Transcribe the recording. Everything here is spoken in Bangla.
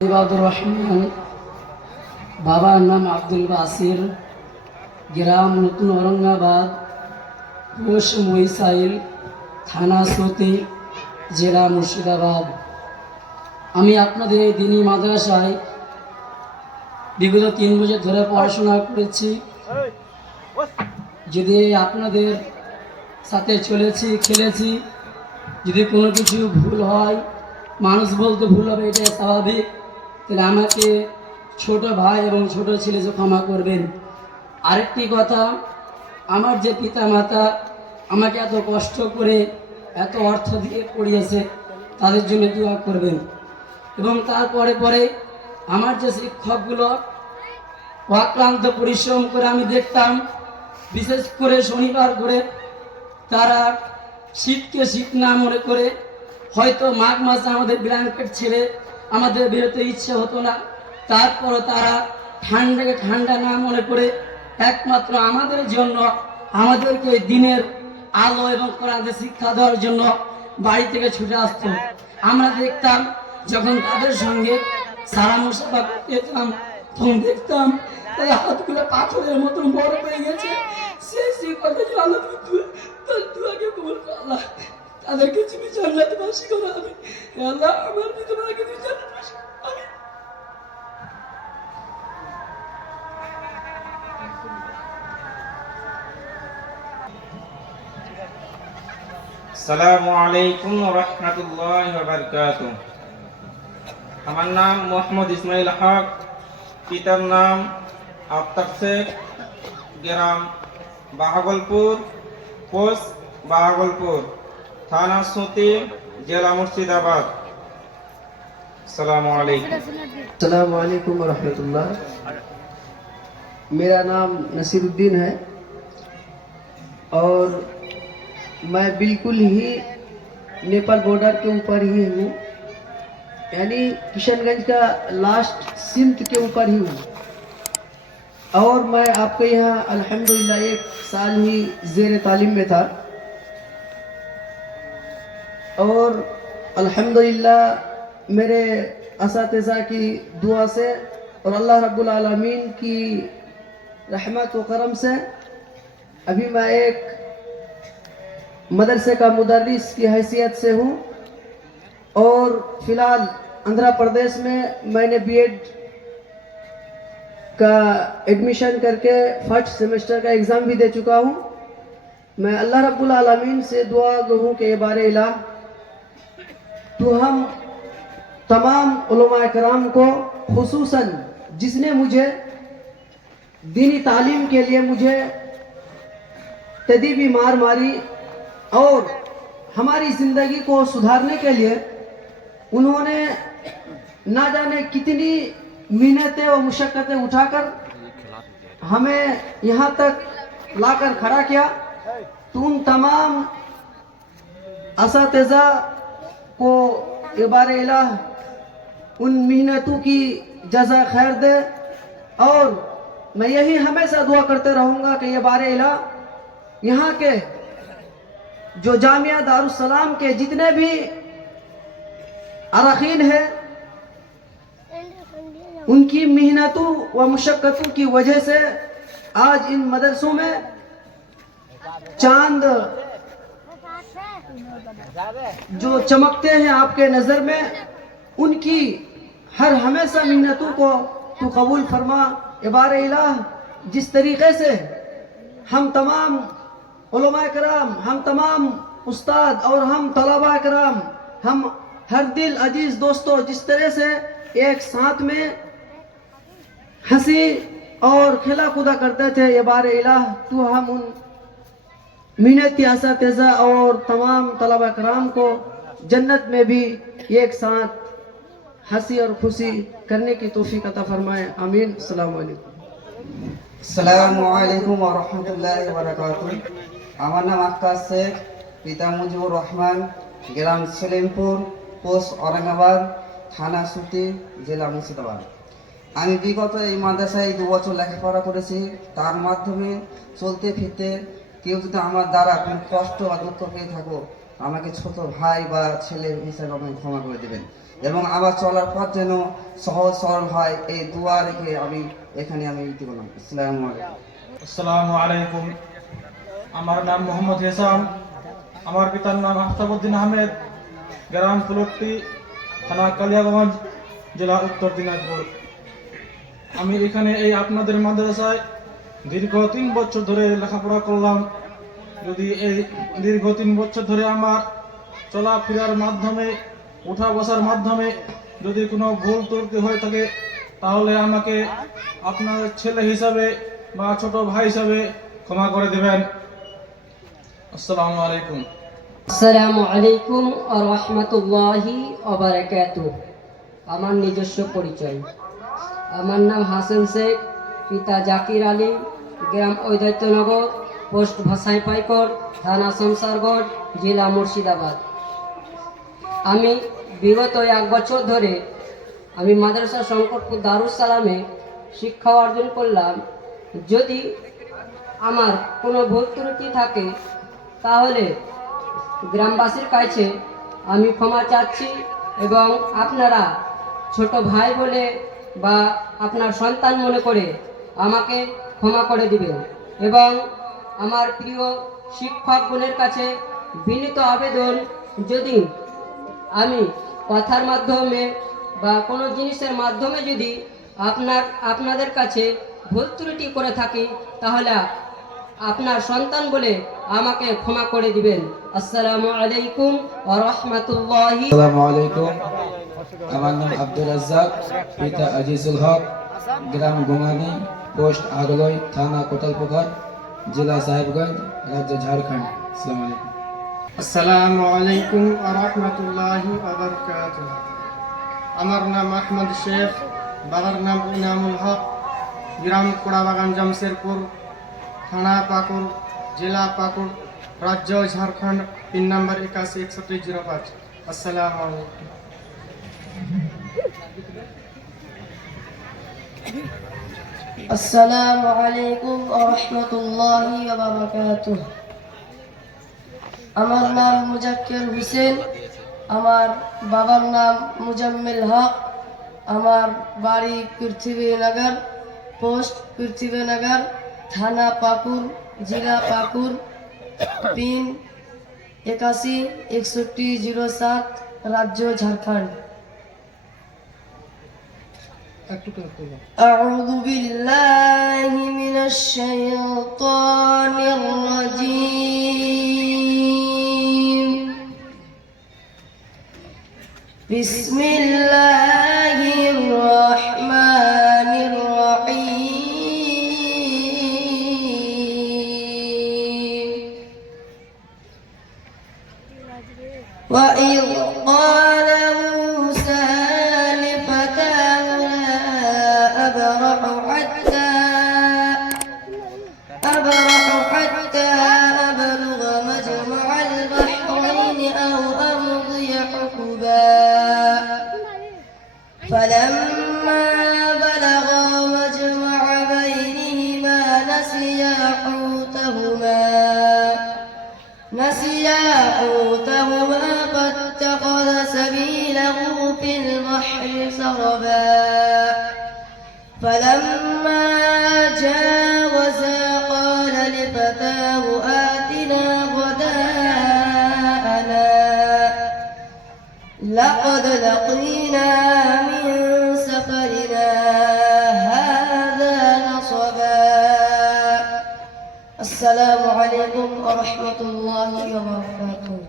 ইবাদুর রহমান, বাবার নাম আব্দুল বাসির, গ্রাম নতুন ঔরঙ্গাবাদ, পোস্ট মইসাইল, থানা সতি, জেলা মুর্শিদাবাদ। আমি আপনাদের এই দিনী মাদ্রাসায় বিগত 3 বছর ধরে পড়াশোনা করেছি। যদি আপনাদের সাথে চলেছি, খেলেছি, যদি কোনো কিছু ভুল হয়, মানুষ বলতে ভুল হবে, এটা স্বাভাবিক, তাহলে আমাকে ছোট ভাই এবং ছোট ছেলে যে ক্ষমা করবেন। আরেকটি কথা, আমার যে পিতা মাতা আমাকে এত কষ্ট করে এত অর্থ দিয়ে পড়িয়েছে, তাদের জন্য দোয়া করবেন। এবং তারপরে পরে আমার যে শিক্ষকগুলো অক্লান্ত পরিশ্রম করে আমি দেখতাম, বিশেষ করে শনিবার করে তারা শীতকে শীত না মনে করে, হয়তো মাঘ মাসে আমাদের ব্ল্যাঙ্কেট ছেড়ে আমাদের বেরোতে ইচ্ছে হতো না, তারপরও তারা ঠান্ডাকে ঠান্ডা না মনে করে একমাত্র আমাদের জন্য, আমাদেরকে দিনের আলো এবং কোরআনের শিক্ষা দেওয়ার জন্য বাড়ি থেকে ছুটে আসতো। আমরা দেখতাম যখন তাদের সঙ্গে সারা মুসাফা করতে যেতাম, তখন দেখতাম তাই হাতগুলো পাথরের মতন বড় হয়ে গেছে। সেই শিক্ষককে আল্লাহ তার দুয়াকে কবুল করে আল্লাহ তাদেরকে তুমি জান্নাতবাসী করো। আমি আল্লাহ আমার তোমাকে তুমি জান্নাতবাসী আমি আসসালামু আলাইকুম ওয়া রাহমাতুল্লাহি ওয়া বারাকাতুহু। আমার নাম মোহাম্মদ ইসমাইল হক, পিতার নাম আফতাব শেখ, গ্রাম বাহাগলপুর, পোস্ট বাহাগলপুর, থানা সতি, জেলা মুর্শিদাবাদ। अस्सलामु अलैकुम। अस्सलाम वालेकुम रहमतुल्लाह। मेरा नाम नसीरुद्दीन है और मैं बिल्कुल ही नेपाल बॉर्डर के ऊपर ही हूँ, यानी किशनगंज का लास्ट सिमत के ऊपर ही हूँ। और मैं आपके यहाँ अल्हम्दुलिल्लाह 1 साल ही ज़ेर तालीम में था और अल्हम्दुलिल्लाह मेरे असातिज़ा की दुआ से और अल्लाह रब्बुल आलमीन की रहमत व करम से अभी मैं एक मदरसे का मुदर्रिस की हैसियत से हूँ। और फ़िलहाल आंध्र प्रदेश में मैंने बीएड का एडमिशन करके 1st सेमेस्टर का एग्ज़ाम भी दे चुका हूँ। मैं अल्लाह रब्बुल आलमीन से दुआ गो हूँ कि ये बारे इलाह तो हम तमाम उलमा कराम को, खुसूसन जिसने मुझे दीनी तालीम के लिए मुझे तदीबी मार मारी और हमारी ज़िंदगी को सुधारने के लिए उन्होंने ना जाने कितनी मेहनतें और मुशक्क़तें उठाकर हमें यहाँ तक लाकर खड़ा किया, तो उन तमाम असातिज़ा को ये बारे इलाह उन मेहनतों की जज़ा खैर दे। और मैं यही हमेशा दुआ करते रहूँगा कि ये बारे इलाह यहाँ के जो जामिया दारुस्सलाम के जितने भी अरकीन हैं, उनकी मेहनतों व मुशक्क़तों की वजह से आज इन मदरसों में चांद जो चमकते हैं आपके नज़र में, उनकी हर हमेशा मेहनतों को तू कबूल फरमा। इबारे इलाह जिस तरीक़े से हम तमाम उलमा कराम, हम तमाम उस्ताद और हम तलबा कराम, हम हर दिल अजीज़ दोस्तों जिस तरह से एक साथ में हंसी और खेला कूदा करते थे, इबारे इलाह तू हम उन मेहनती असातिज़ा और तमाम तलबा कराम को जन्नत में भी एक साथ हंसी और खुशी करने की तौफीक अता फरमाए, आमीन। अस्सलाम वालेकुम। আসসালামু আলাইকুম ওয়া রাহমাতুল্লাহি ওয়া বারাকাতুহু। আমার নাম আক্কাস শেখ, পিতা মুজিবুর রহমান, গ্রাম সেলিমপুর, পোস্ট ঔরঙ্গাবাদ, থানা সুতি, জেলা মুর্শিদাবাদ। আমি বিগত এই মাদ্রাসায় 2 বছর লেখাপড়া করেছি। তার মাধ্যমে চলতে ফিরতে কেউ যদি আমার দ্বারা কোনো কষ্ট বা দুঃখ পেয়ে থাকো, আমাকে ছোট ভাই বা ছেলে হিসেবে আমাকে ক্ষমা করে দেবেন। এবং আমার চলার পথ যেন সহজ সরল হয়, এই দোয়া রেখে আমি এখানে ইতি করলাম। আসসালামু আলাইকুম। আসসালামু আলাইকুম। আমার নাম মোহাম্মদ হেসাম। আমার পিতার নাম আফতাবউদ্দিন আহমেদ, গ্রাম ফুলট্টি, থানা কালিয়াগঞ্জ, জেলা উত্তর দিনাজপুর। আমি এখানে এই আপনাদের মাদ্রাসায় দীর্ঘ 3 বছর ধরে লেখাপড়া করলাম। যদি এই দীর্ঘ 3 বছর ধরে আমার চলাফেরার মাধ্যমে, উঠা বসার মাধ্যমে যদি কোনো ভুল ত্রুটি হয়ে থাকে, তাহলে আমাকে আপনার ছেলে হিসাবে বা ছোট ভাই হিসাবে ক্ষমা করে দেবেন। আসসালামু আলাইকুম। আসসালামু আলাইকুম ওয়া রাহমাতুল্লাহি ওয়া বারাকাতুহু। আমার নিজস্ব পরিচয়। আমার নাম হাসান শেখ, পিতা জাকির আলী, গ্রাম ঐদাত্যনগর, পোস্ট ভাসাই পাইকর, থানা শমশারগড়, জেলা মুর্শিদাবাদ। আমি বিগত 1 বছর ধরে আমি মাদ্রাসা শঙ্করপুর দারুস সালামে শিক্ষা অর্জন করলাম। যদি আমার কোনো ভুল ত্রুটি থাকে তাহলে গ্রামবাসীর কাছে আমি ক্ষমা চাচ্ছি, এবং আপনারা ছোট ভাই বলে বা আপনার সন্তান মনে করে আমাকে ক্ষমা করে দিবেন। এবং আমার প্রিয় শিক্ষকগণের কাছে বিনীত আবেদন, যদি আমি কথার মাধ্যমে বা কোনো জিনিসের মাধ্যমে যদি আপনাদের কাছে ভুল ত্রুটি করে থাকি, তাহলে আপনার সন্তান বলে আমাকে ক্ষমা করে দিবেন। আসসালামু আলাইকুম ওয়া রাহমাতুল্লাহি। আসসালামু আলাইকুম। আমার নাম আব্দুর রাজ্জাক, পিতা আজিজুল হক, গ্রাম গোঙানি, পোস্ট আগলই, থানা কোটালপুকুর, জেলা সাহেবগঞ্জ, রাজ্য ঝাড়খণ্ড। আসসালামু আলাইকুম। আসসালামু আলাইকুম ওয়া রাহমাতুল্লাহি ওয়া বারাকাতুহু। আমার নাম আহমদ শেখ, বাবার নাম ইনামুল হক, গ্রাম কোড়াবাগান, জামশেরপুর, থানা পাকুর, জেলা পাকুর, রাজ্য ঝাড়খণ্ড, পিন নাম্বার 816105। আসসালামু আলাইকুম। আসসালামু আলাইকুম ওয়া রাহমাতুল্লাহি ওয়া বারাকাতুহু। আমার নাম মুজাক্কির হোসেন, আমার বাবার নাম মুজাম্মিল হক, আমার বাড়ি পৃথিবীনগর, পোস্ট পৃথিবীনগর, থানা পাকুর, জেলা পাকুর, পিন 816107, রাজ্য ঝাড়খণ্ড। أعوذ بالله من الشيطان الرجيم. بسم الله الرحمن الرحيم. وإذ قال موسى لفتاه لا أبرح حتى أبلغ مجمع البحرين أو أمضي حقبا. فلما بلغا مجمع بينهما نسيا حوتهما فاتخذ سبيله في البحر سربا. فلما جاوزا قال لفتاه آتنا غداءنا لقد لقينا من سفرنا هذا نصبا. السلام عليكم ورحمة الله وبركاته.